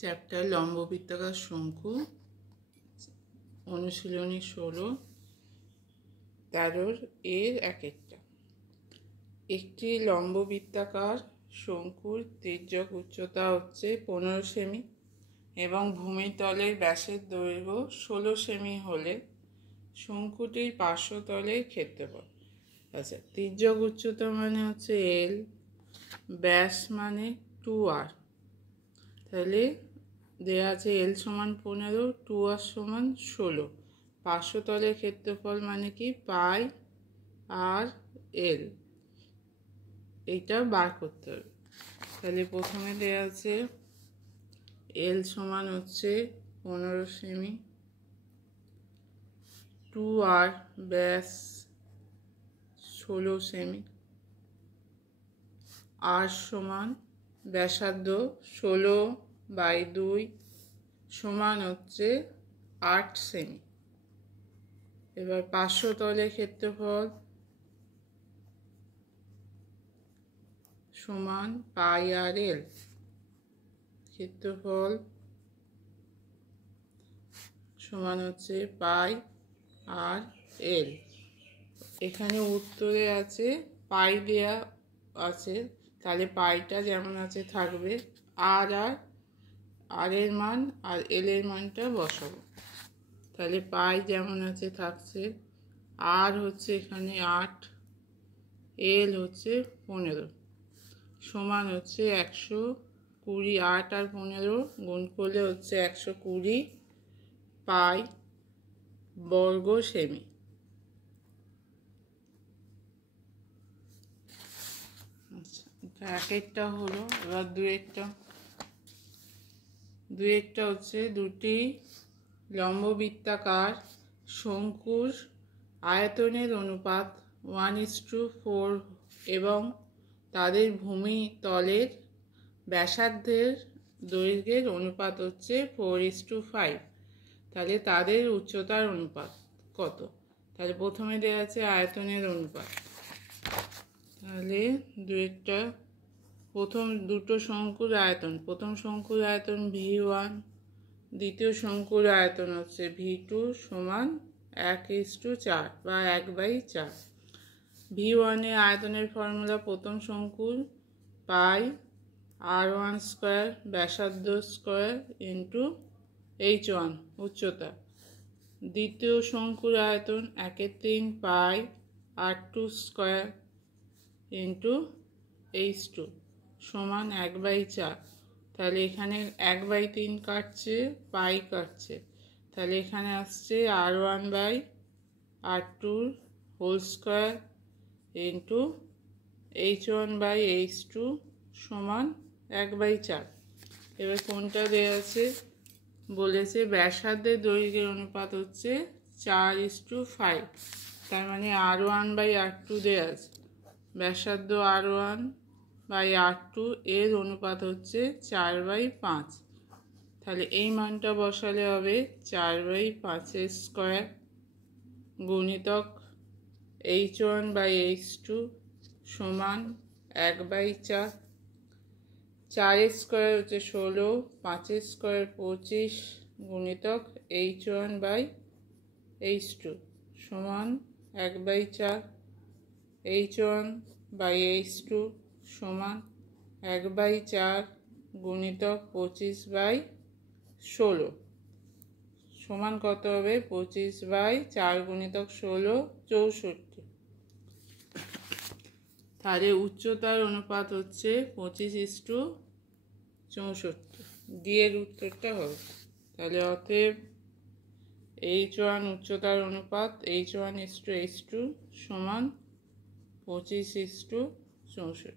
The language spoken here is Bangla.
চ্যাপ্টার লম্ববৃত্তাকার শঙ্কু, অনুশীলনী 16, 13 এর এক একটা। একটি লম্ববৃত্তাকার শঙ্কুর তির্যক উচ্চতা হচ্ছে 15 সেমি এবং ভূমিতলের ব্যাসের দৈর্ঘ্য 16 সেমি হলে শঙ্কুটির পার্শ্বতলের ক্ষেত্রফল। আচ্ছা, তির্যক উচ্চতা মানে হচ্ছে এল, ব্যাস মানে 2r। তাহলে দেওয়া আছে এল সমান 15, 2r সমান 16। পার্শ্বতলের ক্ষেত্রফল মানে কি পাই আর এল, এইটা বার করতে হবে। তাহলে প্রথমে দেওয়া আছে এল সমান হচ্ছে 15 সেমি, 2r ব্যাস 16 সেমি, আর সমান ব্যাসার্ধ 16/2 সমান হচ্ছে 8 সেমি। এবার পার্শ্বতলের ক্ষেত্রফল সমান পাই আর এল, ক্ষেত্রফল সমান হচ্ছে পাই আর এল। এখানে উত্তরে আছে পাই দেয়া আছে, তাহলে পাইটা যেমন আছে থাকবে, আর এর মান আর এল এর মানটা বসাবো। তাহলে পাই যেমন আছে থাকছে, আর হচ্ছে এখানে 8, এল হচ্ছে 15, সমান হচ্ছে 120। 8 আর 15 গুণ করলে হচ্ছে 120 পাই বর্গ সেমি। আচ্ছা, এক একটা হলো। এবার দু একটা হচ্ছে দুটি লম্ববৃত্তাকার শঙ্কুর আয়তনের অনুপাত 1:4 এবং তাদের ভূমিতলের ব্যাসার্ধের দৈর্ঘ্যের অনুপাত হচ্ছে 4:5। তাহলে তাদের উচ্চতার অনুপাত কত? তাহলে প্রথমে দেওয়া আছে আয়তনের অনুপাত। তাহলে প্রথম দুটো শঙ্কুর আয়তন, প্রথম শঙ্কুর আয়তন V1, দ্বিতীয় শঙ্কুর আয়তন হচ্ছে V2 সমান 1:4 বা 1/4। V1 এর আয়তনের ফর্মুলা প্রথম শঙ্কুর পাই r1 স্কোয়ার ব্যাসার্ধ স্কোয়ার ইন্টু h1 উচ্চতা। দ্বিতীয় শঙ্কুর আয়তন 1/3 পাই r2 স্কোয়ার ইন্টু h2 সমান 1/4। তাহলে এখানে 1/3 কাটছে, পাই কাটছে, তাহলে এখানে আসছে r1/r2 whole square into h1/h2 সমান 1/4। এবার কোনটা দেওয়া আছে বলেছে ব্যাসার্ধের দৈর্ঘ্যের অনুপাত হচ্ছে 4:5, তার মানে r1/r2 দেওয়া আছে। ব্যাসার্ধ r1/r2 এর অনুপাত হচ্ছে 4/5। তাহলে এই মানটা বসালে হবে 4/5 স্কোয়ার গুণিতক h1/h2 সমান 1/4। 4 স্কোয়ার হচ্ছে 16, 5 স্কোয়ার 25 গুণিতক h1/h2 সমান 1/4। h1/h2 সমান 1/4 গুণিতক 25/16 সমান কত হবে? 25/4 গুণিতক 16 64। তাহলে উচ্চতার অনুপাত হচ্ছে 25:64। ডি এর উত্তরটা হবে। তাহলে অতএব h1 উচ্চতার অনুপাত h1:h2 সমান 25:64।